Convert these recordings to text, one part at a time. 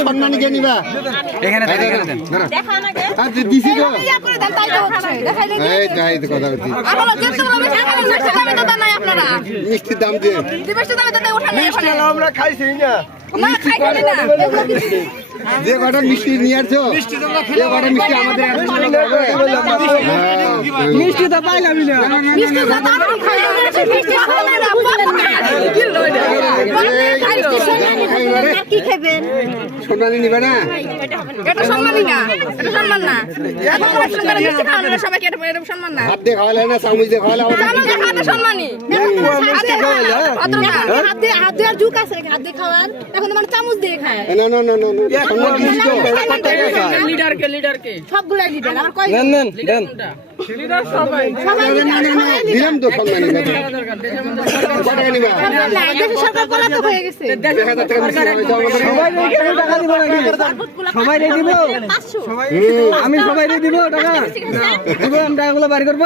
সম্মানী কে নিবা এখানে দিছি তো এই তো কথা বলছি মিষ্টির দাম দিয়ে আমরা খাইছি না যে কটা মিষ্টি নিয়ে আসছো যে কটা মিষ্টি আমাদের মিষ্টি তো পাইলাম না সোনালি নিবে না হাত দিয়ে খাওয়ালে না চামচ দিয়ে খাওয়ালে চামচ দিয়ে খায় না না না না দিলাম তো সম্মানী সবাই দিব আমি সবাই দিব টাকা দিব আমি টাকাগুলো বাড়ি করবো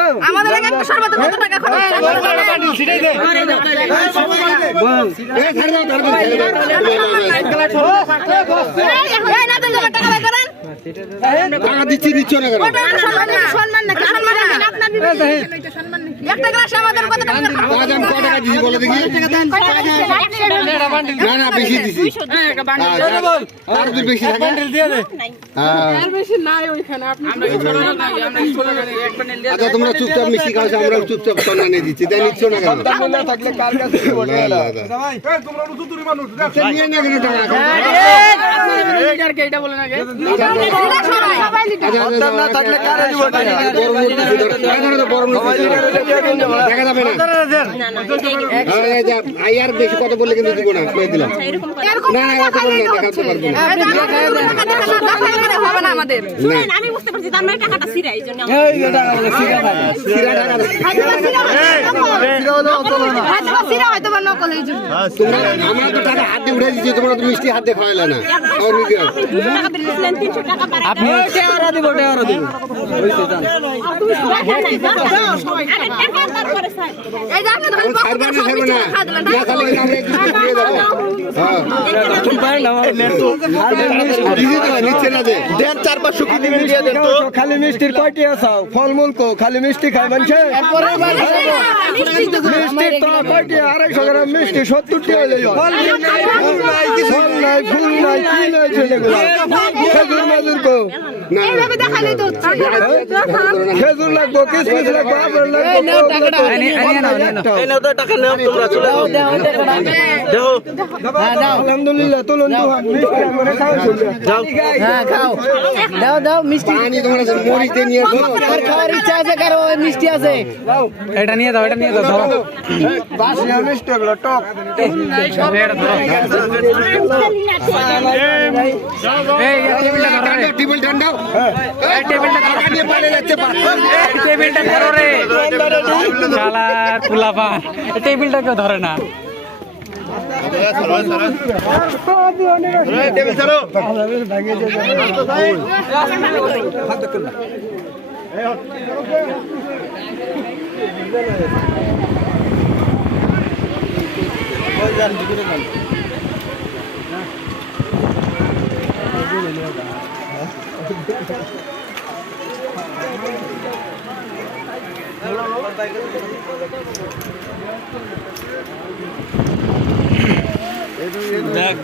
টাকা দিচ্ছি দিচ্ছ না কেন টাকা দিচ্ছি বলে দেখি না না বেশি দিছি আর যদি বেশি থাকে আচ্ছা তোমরা চুপচাপ মিষ্টি খাওয়াছো আমরা চুপচাপ সোনা নিয়ে দিচ্ছি তাই নিচ্ছ না কেন নিয়ে না কেন দেখা যাবে না আর বেশি কথা বললে কিন্তু দিব না দিলাম না না কথা বললে দেখাতে পারবো না আমি বুঝতে পারছি তার মানে টাকাটা সিরা এই জন্য আমরা তো টাকা হাত দিয়ে উঠে দিচ্ছি তোমরা তো মিষ্টি হাত দিয়ে খাওয়ালে না আপনি দিব খালি মিষ্টির কয়টি আছে ফলমূল কো খালি মিষ্টি খাই মানছে মিষ্টি তো কয়টি 250 গ্রাম মিষ্টি 70টি হয়ে যায় ফল নাই ফুল নাই কি নাই ছেলেগুলো খেজুর মাজুর কো খেজুর লাগবো কিসমিস লাগবো আপেল লাগবো আলহামদুলিল্লাহ তুলুন দাও দাও মিষ্টি মরিচ নিয়ে খাওয়ার ইচ্ছা আছে কারো মিষ্টি আছে এটা নিয়ে দাও মিষ্টি এগুলো টক টেবিল ঠান্ডাও টেবিলটা ধরো রে শালার কুলাপা টেবিলটা কেউ ধরে না ব্যাগ